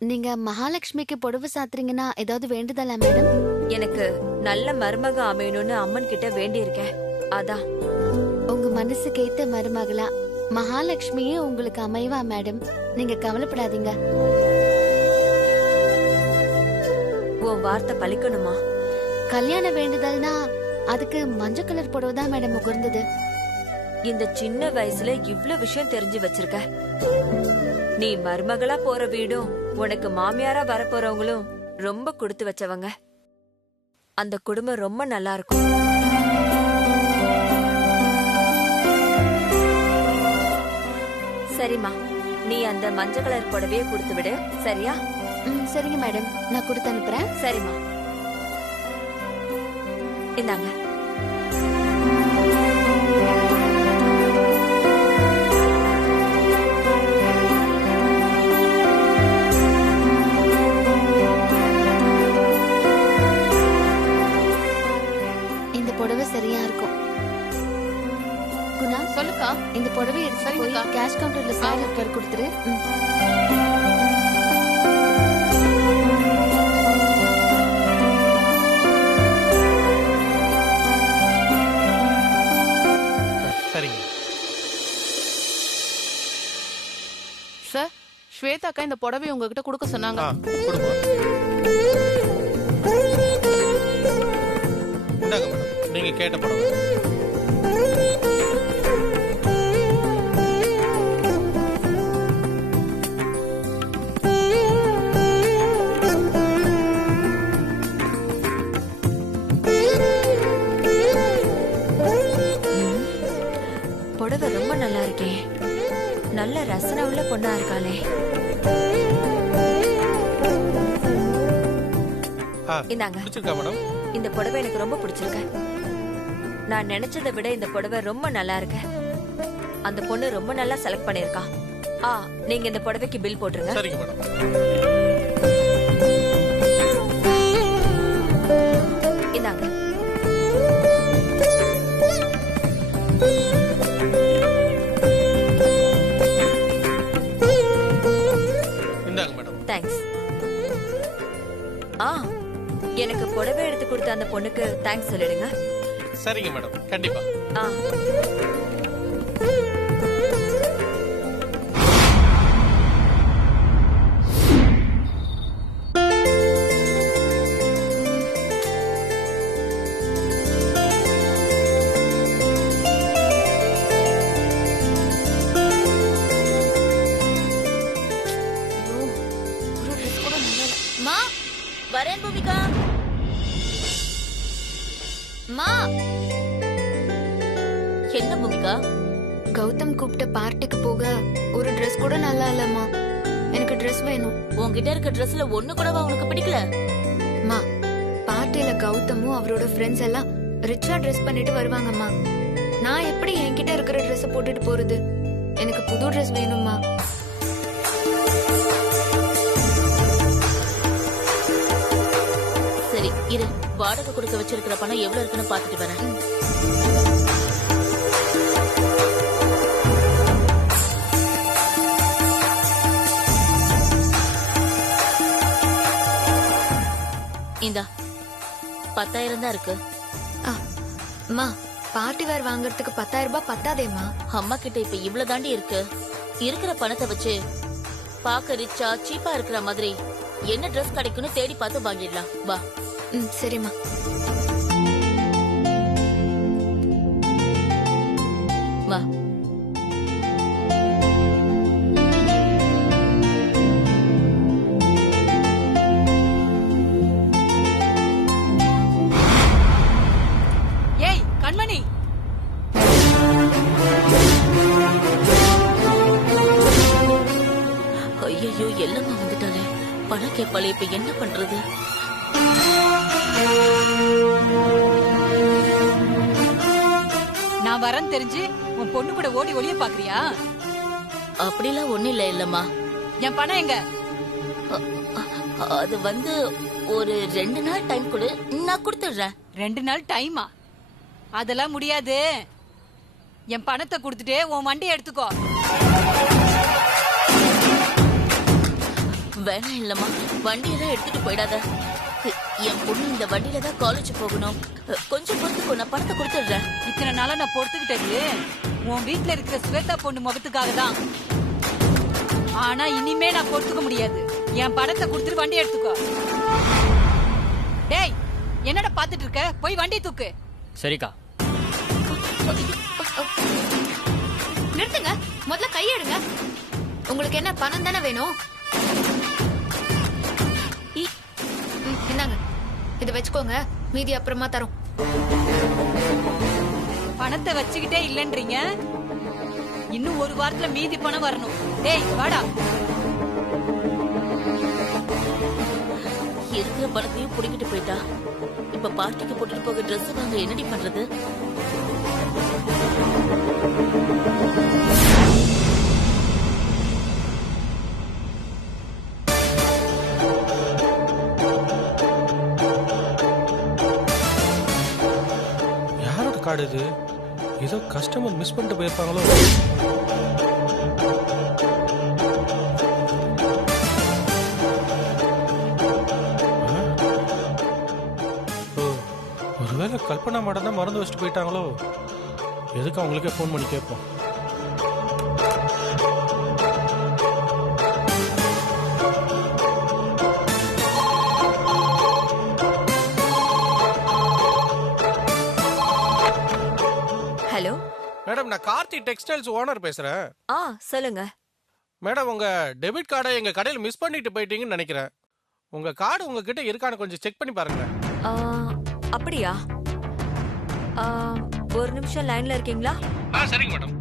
நீங்க மகாலட்சுமிக்கு புடவை சாத்துறீங்கன்னா ஏதாவது வேண்டுதலா மேடம்? எனக்கு நல்ல மருமக அமையணும்னு அம்மன் கிட்ட வேண்டி இருக்கேன். அதான். உங்க மனசுக்கு ஏத்த மருமகளா மகாலட்சுமியே உங்களுக்கு அமைவா மேடம்? நீங்க கவலைப்படாதீங்க. உன் வார்த்தை பலிக்கணுமா? கல்யாண வேண்டுதல்னா அதுக்கு மஞ்சள் கலர் புடவை தான் மேடம் உகர்ந்தது. இந்த சின்ன வயசுல இவ்ளோ விஷயம் தெரிஞ்சு வச்சிருக்க. நீ மருமகளா போற வீடும் உனக்கு மாமியாரா வரப்போறவங்களும் ரொம்ப கொடுத்து வச்சவங்க. அந்த குடும்பம் ரொம்ப நல்லா இருக்கும். சரிம்மா, நீ அந்த மஞ்சள் கலர் புடவையே கொடுத்து விடு. சரியா? சரிங்க மேடம், நான் கொடுத்து அனுப்புறேன். சரிம்மா, இந்தாங்க. இந்த புடவை சரியா இருக்கும். குணா, சொல்லுக்கா. இந்த புடவை எடுத்து போய் கேஷ் கவுண்டர்ல சார் இருக்காரு கொடுத்துரு. சரிங்க சார், ஸ்வேதா அக்கா இந்த புடவை உங்ககிட்ட கொடுக்க சொன்னாங்க. கொடுங்க. இந்தாங்க மேடம், நீங்க கேட்ட புடவை. புடவை ரொம்ப நல்லா இருக்கே. நல்ல ரசனை உள்ள பொண்ணா இருக்காளே. இந்தாங்க. பிடிச்சிருக்கா மேடம்? இந்த புடவை எனக்கு ரொம்ப பிடிச்சிருக்கு. நான் நினைச்சதை விட இந்த புடவை ரொம்ப நல்லா இருக்கு. அந்த பொண்ணு ரொம்ப நல்லா செலக்ட் பண்ணிருக்கா. நீங்க இந்த புடவைக்கு பில் போட்டுருங்க. சரிங்க மேடம். இந்தாங்க. இந்தாங்க மேடம். தேங்க்ஸ். எனக்கு புடவை எடுத்து கொடுத்த அந்த பொண்ணுக்கு தேங்க்ஸ் சொல்லிடுங்க. சரிங்க மேடம், கண்டிப்பா. வரேன் பூமிகா. மா, என்ன பூமிகா? கௌதம் கூப்பிட்ட பார்ட்டிக்கு போக ஒரு Dress கூட நல்லா இல்லம்மா. எனக்கு Dress வேணும். உன்கிட்ட இருக்க ட்ரெஸ்ல ஒண்ணு கூடவா உனக்கு பிடிக்கல? மா, பார்ட்டியில கௌதமும் அவரோட ஃப்ரெண்ட்ஸ் எல்லாம் ரிச்சா ட்ரெஸ் பண்ணிட்டு வருவாங்கம்மா. நான் எப்படி என்கிட்ட இருக்கிற Dress போட்டுட்டு போறது? எனக்கு புது Dress வேணும்மா. சரி இரு, வாடகை கொடுக்க வச்சிருக்கிற பணம் எவ்வளவு இருக்குன்னு பாத்துட்டு வரேன். இந்தா 10,000 தான் இருக்கு. அம்மா, பார்ட்டி வேர் வாங்குறதுக்கு 10,000 ரூபாய் பத்தாதேம்மா. அம்மா கிட்ட இப்ப இவ்வளவு தாண்டி இருக்கு. இருக்கிற பணத்தை வச்சு பாக்க ரிச்சா சீப்பா இருக்கிற மாதிரி என்ன ட்ரெஸ் கிடைக்கும்னு தேடி பார்த்து வாங்கிடலாம். வா. சரிம்மா. வா. ஏய் கண்மணி, ஐயோ எல்லாமே வந்துட்டாலே. பணம் கேட்பாளே, இப்ப என்ன பண்றது? நான் வரேன்னு தெரிஞ்சு உன் பொண்ணு கூட ஓடி ஒளிய பாக்குறியா? அப்படிலாம் ஒண்ணு இல்ல. இல்லம்மா, என் பணம் எங்க? அது வந்து ஒரு 2 நாள் டைம் கொடு, நான் கொடுத்துடுறேன். 2 நாள் டைமா? அதெல்லாம் முடியாது. என் பணத்தை கொடுத்துட்டு உன் வண்டியை எடுத்துக்கோ. வேணாம் இல்லம்மா, வண்டியெல்லாம் எடுத்துட்டு போயிடாத. என் பொண்ணு இந்த வண்டியில தான் காலேஜ் போகணும். கொஞ்சம் பொறுத்துக்கோ, நான் பணத்தை கொடுத்துடுறேன். இத்தனை நாளா நான் பொறுத்துக்கிட்டது உன் வீட்டுல இருக்கிற ஸ்வேதா பொண்ணு முகத்துக்காக தான். ஆனா இனிமே நான் பொறுத்துக்க முடியாது. என் பணத்தை கொடுத்துட்டு வண்டி எடுத்துக்கோ. டேய், என்னடா பாத்துட்டு இருக்க? போய் வண்டி தூக்கு. சரிக்கா. நிறுத்துங்க, முதல்ல கையெடுங்க. உங்களுக்கு என்ன பணம் தானே வேணும்? இந்தாங்க, இத வச்சுக்கோங்க, மீதி அப்புறமா தரோம். பணத்தை வச்சுக்கிட்டே இல்லன்றீங்க. இன்னும் ஒரு வாரத்துல மீதி பணம் வரணும். டேய் வாடா. இருக்கிற பணத்தையும் புடிக்கிட்டு போயிட்டா. இப்ப பார்ட்டிக்கு போட்டுட்டு போக ட்ரெஸ் வாங்க என்னடி பண்றது? யாரோட கார்டு இது? ஏதோ கஸ்டமர் மிஸ் பண்ணிட்டு போயிருப்பாங்களோ? ஓ, ஒருவேளை கல்பனா மேடம் தான் மறந்து வச்சுட்டு போயிட்டாங்களோ? எதுக்கு அவங்களுக்கே ஃபோன் பண்ணி கேட்போம். ஹலோ. மேடம், நான் கார்த்தி டெக்ஸ்டைல்ஸ் ஓனர் பேசுறேன். சொல்லுங்க. மேடம், உங்க டெபிட் கார்டை எங்க கடையில் மிஸ் பண்ணிட்டு போயிட்டீங்கன்னு நினைக்கிறேன். உங்க கார்டு உங்ககிட்ட இருக்கான்னு கொஞ்சம் செக் பண்ணி பாருங்க. அப்படியா? ஒரு நிமிஷம் லைன்ல இருக்கீங்களா? சரிங்க மேடம்.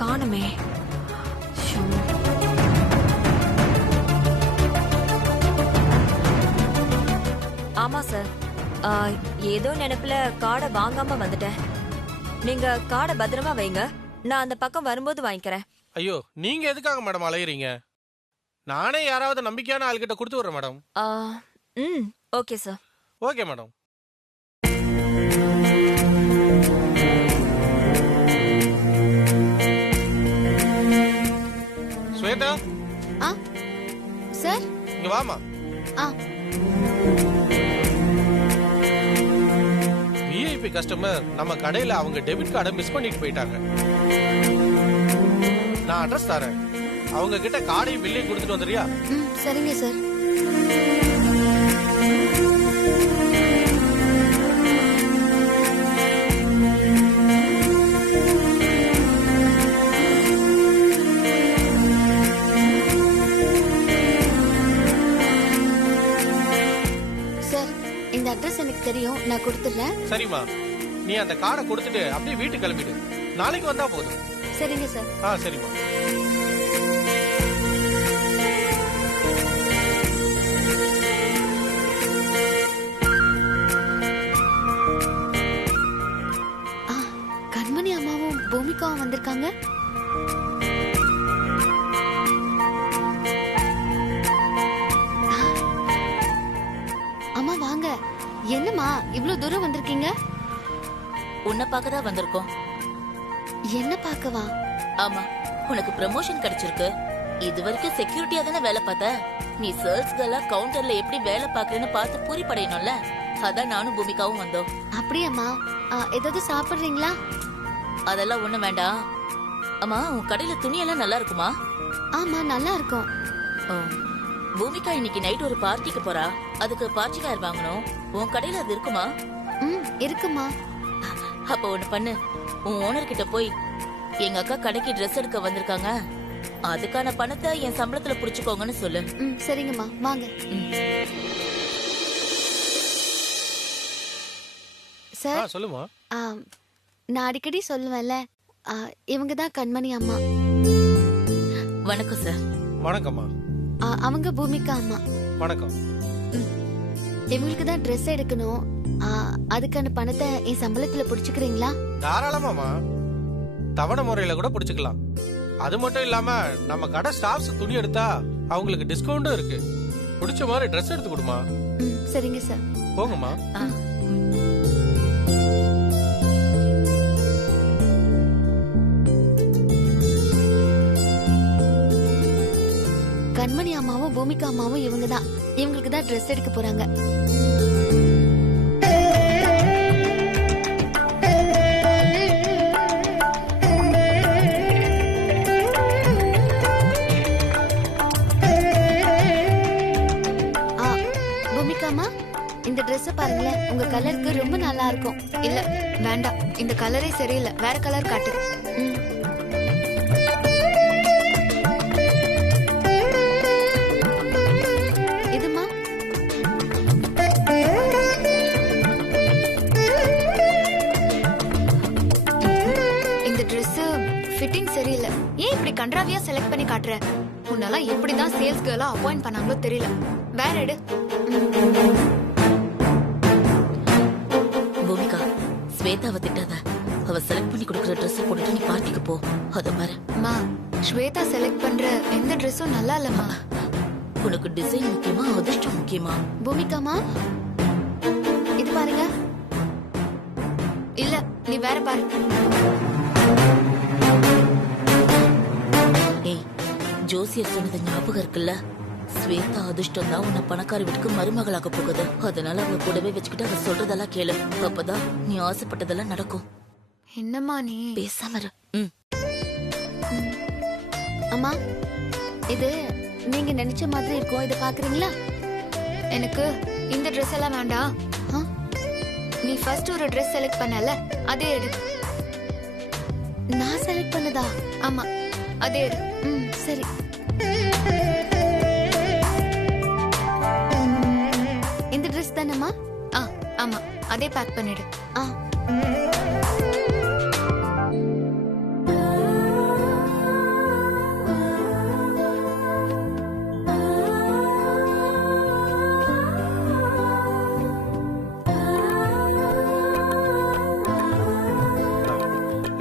காணுமே. ஆமா சார், ஏதோ நினைப்புல கார்டை வாங்காம வந்துட்டேன். நீங்க கார்டை பத்திரமா வைங்க, நான் அந்த பக்கம் வரும்போது வாங்கிக்கிறேன். ஐயோ, நீங்க எதுக்காக மேடம் அலையறீங்க? நானே யாராவது நம்பிக்கையான ஆள்கிட்ட கொடுத்து விடுறேன் madam. Okay sir. Okay madam. Shweta, sir இங்க வாமா. விஐபி கஸ்டமர் நம்ம கடையில அவங்க டெபிட் கார்டை மிஸ் பண்ணிட்டு போயிட்டாங்க. நான் அட்ரஸ் தரேன், அவங்க கிட்ட கார்டையும் பில்லையும் கொடுத்துட்டு வந்துறியா? சரிங்க சார். சார், இந்த அட்ரஸ் எனக்கு தெரியும், நான் கொடுத்துறேன். சரிம்மா, நீ அந்த கார்டை கொடுத்துட்டு அப்படியே வீட்டுக்கு கிளம்பிடு. நாளைக்கு வந்தா போதும். சரிங்க சார். சரிம்மா. கண்மணி அம்மாவும் பூமிகாவும் வந்திருக்காங்க. அம்மா வாங்க. என்னம்மா இவ்ளோ தூரம் வந்திருக்கீங்க? உன்னை பார்க்கதான் வந்திருக்கோம். என்ன பார்க்கவா? ஆமா, உனக்கு ப்ரமோஷன் கிடைச்சிருக்கு. இது வரைக்கும் செக்யூரிட்டியா தானே வேலை பார்த்த. நீ சேல்ஸ்களா கவுண்டர்ல எப்படி வேலை பாக்குறேன்னு பார்த்து பூரிப்படையணும்ல. அதான் நானும் பூமிகாவும் வந்தோம். அப்படியாம்மா? ஏதாவது சாப்பிடுறீங்களா? அதெல்லாம் ஒண்ணு வேண்டாம். அம்மா, உன் கடையில துணியெல்லாம் நல்லா இருக்குமா? ஆமா, நல்லா இருக்கும். பூமிகா இன்னைக்கு நைட் ஒரு பார்ட்டிக்கு போறா. அதுக்கு பார்ட்டி வேர் வாங்கணும். உன் கடையில அது இருக்குமா? இருக்குமா. அப்ப ஒண்ணு பண்ணு, உன் ஓனர் கிட்ட போய் எங்க அக்கா கடைக்கு ட்ரெஸ் எடுக்க வந்திருக்காங்க, அதுக்கான பணத்தை என் சம்பளத்துல புடிச்சுக்கோங்கன்னு சொல்லு. சரிங்கம்மா, வாங்க. சார் சொல்லுமா. நான் அடிக்கடி சொல்லுவேன்ல, இவங்க தான் கண்மணி அம்மா. வணக்கம் சார். வணக்கம்மா. அவங்க பூமிகா அம்மா. வணக்கம். இவங்களுக்கு தான் ட்ரெஸ் எடுக்கணும், அதுக்கான பணத்தை என் சம்பளத்துல புடிச்சுக்கிறீங்களா? தாராளமாமா, தவணை முறையில கூட புடிச்சுக்கலாம். அது மட்டும் இல்லாம நம்ம கடை ஸ்டாஃப்ஸ் துணி எடுத்தா அவங்களுக்கு டிஸ்கவுண்டும் இருக்கு. பிடிச்ச மாதிரி ட்ரெஸ் எடுத்து கொடுமா. சரிங்க சார். போங்கம்மா. கண்மணி அம்மாவும் பூமிகா அம்மாவும் இவங்க தான். இவங்களுக்கு தான் ட்ரெஸ் எடுக்க போறாங்க. பூமிகா அம்மா, இந்த ட்ரெஸ் பாருங்களேன், உங்க கலருக்கு ரொம்ப நல்லா இருக்கும். இல்ல வேண்டாம், இந்த கலரே சரியில்லை, வேற கலர் காட்டு. இதுமா இந்த Dress ஃபிட்டிங் சரியில்லை. ஏன் இப்படி கன்றாவியா செலக்ட் பண்ணி காட்டுற? முன்னெல்லாம் எப்படிதான் சேல்ஸ் கேர்லா அப்பாயிண்ட் பண்ணாங்களோ தெரியல. வேற எடு. பூமிகா, ஸ்வேதாவை திட்டாத. அவ செலக்ட் பண்ணி கொடுக்குற ட்ரெஸ் போட்டுட்டு நீ பார்ட்டிக்கு போ. அத பாரு. மா, ஸ்வேதா செலக்ட் பண்ற எந்த ட்ரெஸ்ஸும் நல்லா இல்லம்மா. உனக்கு டிசைன் முக்கியமா, அதிர்ஷ்டம் முக்கியமா? பூமிகாமா, இது பாருங்க. இல்ல, நீ வேற பாரு. ஏய், ஜோசியர் சொன்னது ஞாபகம் இருக்குல்ல? ஸ்வேதா அதிர்ஷ்டம் தான் உன்னை பணக்கார வீட்டுக்கு மருமகளாக போகுது. அதனால அவ கூடவே வச்சுக்கிட்டு அவ சொல்றதெல்லாம் கேளு. அப்பதான் நீ ஆசைப்பட்டதெல்லாம் நடக்கும். என்னம்மா நீ? பேசாம இரு. அம்மா, இது நீங்க நினைச்ச மாதிரி இருக்கும். இத பாக்குறீங்களா? எனக்கு இந்த Dress எல்லாம் வேண்டாம். நீ ஃபர்ஸ்ட் ஒரு Dress செலக்ட் பண்ணல, அதே எடு. நான் செலக்ட் பண்ணதா? ஆமா, அதே எடு. சரி. இந்த Dress தானம்மா? ஆமா, அதே பேக் பண்ணிடு.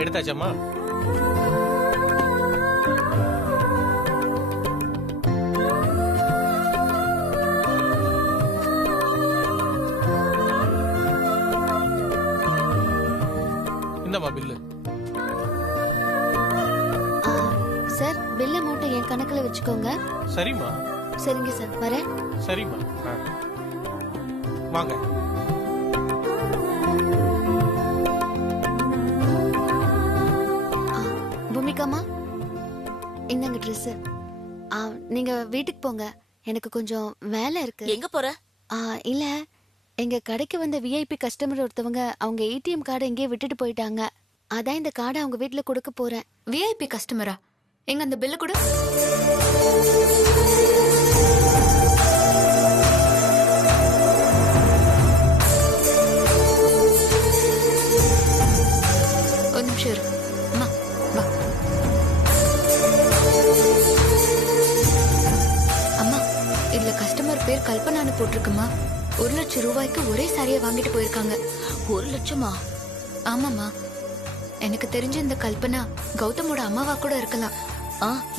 எடுத்தாச்சம்மா? இந்தம்மா பில்லு. சார், பில் அமௌண்ட் என் கணக்குல வச்சுக்கோங்க. சரிம்மா. சரிங்க சார், வரேன். சரிம்மா. வாங்க. பூமிகாமா, இந்தாங்க ட்ரெஸ். நீங்க வீட்டுக்கு போங்க, எனக்கு கொஞ்சம் வேலை இருக்கு. எங்க போற? இல்ல, எங்க கடைக்கு வந்த விஐபி கஸ்டமர் ஒருத்தவங்க அவங்க ஏடிஎம் கார்டை எங்கேயே விட்டுட்டு போயிட்டாங்க. அதான் இந்த கார்டை அவங்க வீட்டுல கொடுக்க போறேன். விஐபி கஸ்டமரா? எங்க அந்த பில்லு கொடு. ஒரு நிமிஷம் இரு. அம்மா, வா. அம்மா, இதுல கஸ்டமர் பேர் கல்பனான்னு போட்டிருக்குமா. 1,00,000 ரூபாய்க்கு ஒரே சாரியை வாங்கிட்டு போயிருக்காங்க. 1 லட்சமா? ஆமாம்மா, எனக்கு தெரிஞ்ச இந்த கல்பனா கௌதமோட அம்மாவா கூட இருக்கலாம்.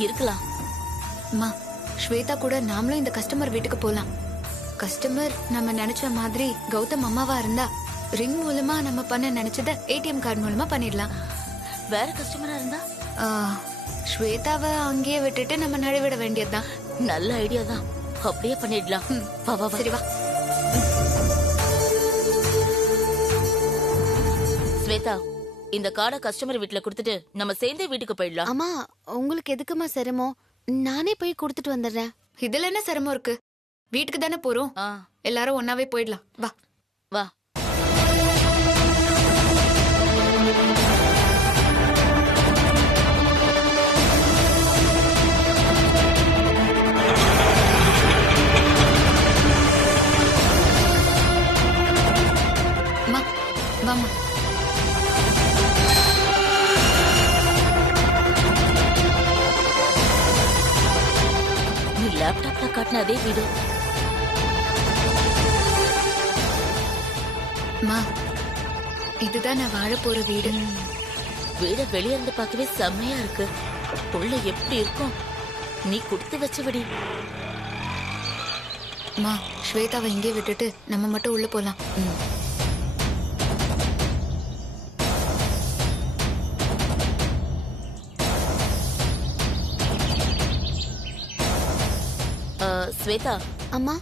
இருக்கலாம். அம்மா, ஸ்வேதா கூட நாமளும் இந்த கஸ்டமர் வீட்டுக்கு போலாம். கஸ்டமர் நம்ம நினைச்ச மாதிரி கௌதம் அம்மாவா இருந்தா ரிங் மூலமா நம்ம பண்ண நினைச்சத ஏடிஎம் கார்டு மூலமா பண்ணிடலாம். வேற கஸ்டமரா இருந்தா ஸ்வேதாவை அங்கேயே விட்டுட்டு நம்ம நழுவிட வேண்டியதுதான். நல்ல ஐடியா தான். அப்படியே பண்ணிடலாம். வா வா வா. சரி வா. ஸ்வேதா, இந்த கார்டை கஸ்டமர் வீட்ல கொடுத்துட்டு நம்ம சேர்ந்தே வீட்டுக்கு போயிடலாம். அம்மா, உங்களுக்கு எதுக்குமா சிரமம்? நானே போய் கொடுத்துட்டு வந்துடுறேன். இதுல என்ன சிரமம் இருக்கு? வீட்டுக்கு தானே போறோம், எல்லாரும் ஒன்னாவே போயிடலாம். வா வா. வாமா. நீ லேப்டாப்ல காட்டின அதே வீடு. மா, இதுதான் நான் வாழ போற வீடு. வீட வெளிய இருந்து பார்க்கவே செம்மையா இருக்கு. உள்ள எப்படி இருக்கும்? நீ கொடுத்து வச்சபடி. அம்மா ஸ்வேதாவை இங்கே விட்டுட்டு நம்ம மட்டும் உள்ள போலாம். ஸ்வேதா, அம்மா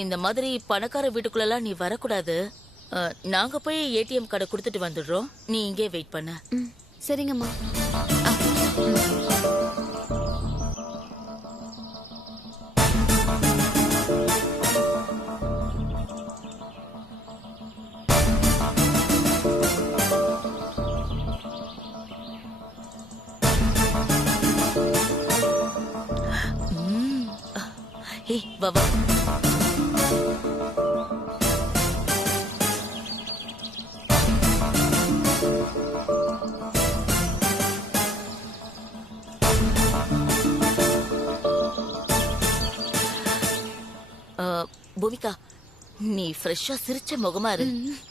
இந்த மாதிரி பணக்கார வீட்டுக்குள்ளலாம் நீ வரக்கூடாது. நாங்க போய் ஏடிஎம் கார்டை கொடுத்துட்டு வந்துடுறோம். நீ இங்கே வெயிட் பண்ண. சரிங்கம்மா. ஏய் வா வா. பூமிகா, நீ ஃப்ரெஷ்ஷா சிரிச்ச முகமா இரு.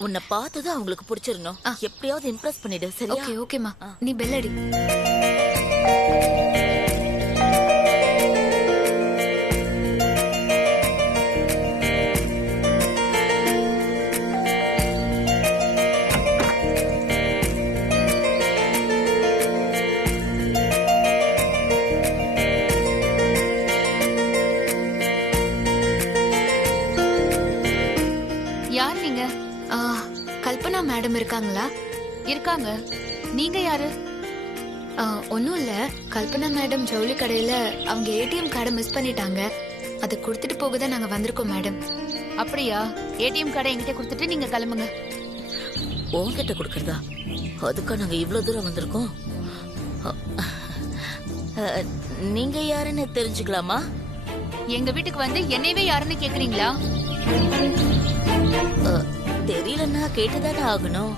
உன்னை பார்த்தது அவங்களுக்கு பிடிச்சிரணும். எப்படியாவது இம்ப்ரெஸ் பண்ணிடு. சரியா? ஓகே ஓகேம்மா, நீ பெல் அடி. யார் நீங்க? கல்பனா மேடம் இருக்காங்களா? இருக்காங்க. நீங்க யாரு? ஒன்னும் இல்ல, கல்பனா மேடம் ஜவுளி கடையில அவங்க ஏடிஎம் கார்டை மிஸ் பண்ணிட்டாங்க. அதை கொடுத்துட்டு போக தான் நாங்க வந்திருக்கோம் மேடம். அப்படியா? ஏடிஎம் கார்டை என்கிட்ட கொடுத்துட்டு நீங்க கிளம்புங்க. உன்கிட்ட கொடுக்கறதா? அதுக்கா நாங்க இவ்வளவு தூரம் வந்திருக்கோம். நீங்க யாருன்னு தெரிஞ்சுக்கலாமா? எங்க வீட்டுக்கு வந்து என்னையவே யாருன்னு கேக்குறீங்களா? தெரியலன்னா கேட்டுதானே ஆகணும்.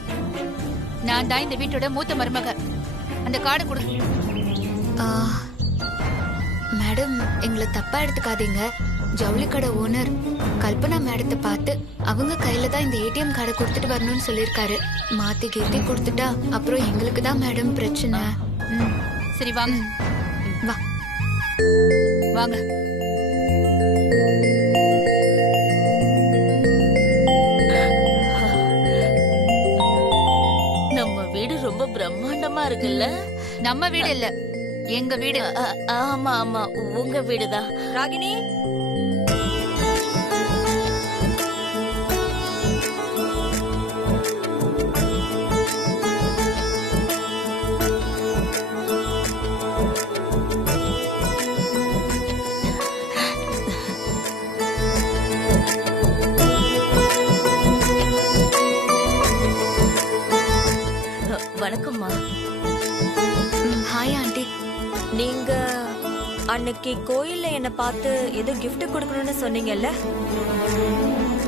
நான் தான் இந்த வீட்டோட மூத்த மருமக. அந்த கார்டை கொடு. மேடம், எங்களை தப்பா எடுத்துக்காதீங்க. ஜவுளி கடை ஓனர் கல்பனா மேடத்தை பார்த்து அவங்க கையில தான் இந்த ஏடிஎம் கார்டை கொடுத்துட்டு வரணும்னு சொல்லியிருக்காரு. மாத்தி கீர்த்தி கொடுத்துட்டா அப்புறம் எங்களுக்கு தான் மேடம் பிரச்சனை. சரி வாங்க. வா வாங்க. நம்ம வீடு ரொம்ப பிரம்மாண்டமா இருக்குல்ல? நம்ம வீடு இல்ல, எங்க வீடு. ஆமா ஆமா, உங்க வீடுதான். ராகினி, வணக்கம்மா. Hi aunty. நீங்க அன்னைக்கு கோயில்ல என்ன பார்த்து ஏதோ gift கொடுக்கணும்னு சொன்னீங்கல்ல,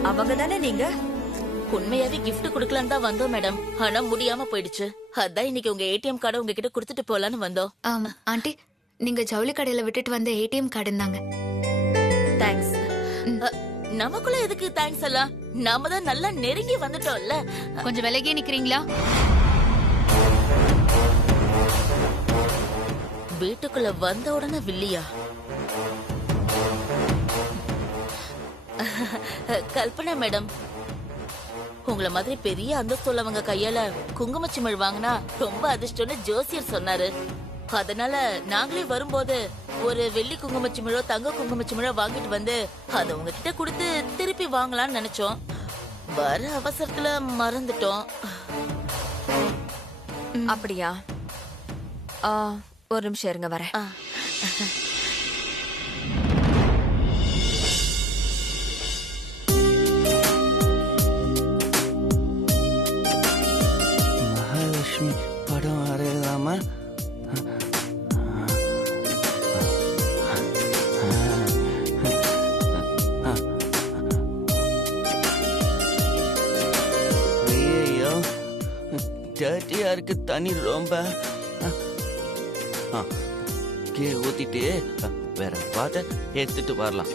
அவங்க தானே நீங்க? உண்மையாவே gift கொடுக்கலான்னு தான் வந்தோம் மேடம். ஆனா முடியாம போயிடுச்சு. அதான் இன்னைக்கு உங்க ஏடிஎம் கார்டை உங்ககிட்ட கொடுத்துட்டு போலான்னு வந்தோம். ஆண்டி, நீங்க ஜவுளி கடையில விட்டுட்டு வந்த ஏடிஎம் கார்டு இருந்தாங்க. தேங்க்ஸ். நமக்குள்ள எதுக்கு தேங்க்ஸ் எல்லாம்? நாம தான் நல்லா நெருங்கி வந்துட்டோம்ல. கொஞ்சம் விலகியே நிக்கிறீங்களா? வீட்டுக்குள்ள வந்த உடனே வில்லியா? கல்பனா மேடம், உங்களை மாதிரி பெரிய அந்தஸ்து உள்ளவங்க கையால குங்குமச்சிமிழ் வாங்கினா ரொம்ப அதிர்ஷ்டம்னு ஜோசியர் சொன்னாரு. அதனால நாங்களே வரும்போது ஒரு வெள்ளி குங்குமச்சிமிழோ தங்க குங்குமச்சிமிழோ வாங்கிட்டு வந்து அதை உங்ககிட்ட கொடுத்து திருப்பி வாங்கலாம்னு நினைச்சோம். வர அவசரத்துல மறந்துட்டோம். அப்படியா? ஒரு நிமிஷம் இருங்க, வரேன். மகாலட்சுமி படம் வரையலாமா? ஐயோ, டர்ட்டியா இருக்கு தண்ணி ரொம்ப. கீழே ஊத்திட்டு வேற பார்த்து எடுத்துட்டு வரலாம்.